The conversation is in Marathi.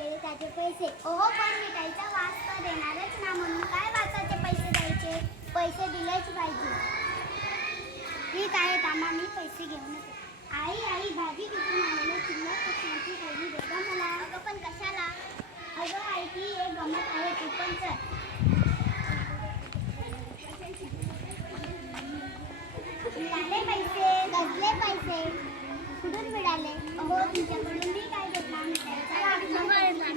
गेले त्याचे पैसे. ओहो, पण मिठाईचा वास तर देणारच ना, म्हणून काय वासाचे पैसे द्यायचे? पैसे दिलेच पाहिजे. ठीक आहे, थांबा, मी पैसे घेऊन येते. आई, भाजी कुठून आणलं? शिल्लक कशाची पहिली दे गं मला. अगं, पण कशाला? अगं आई, ती एक गमत आहे, तू पण चल. मिळाले पैसे? कसले पैसे? कुठून मिळाले? अहो, तुमच्याकडून मी काय घेतला? मिठाईचा वास.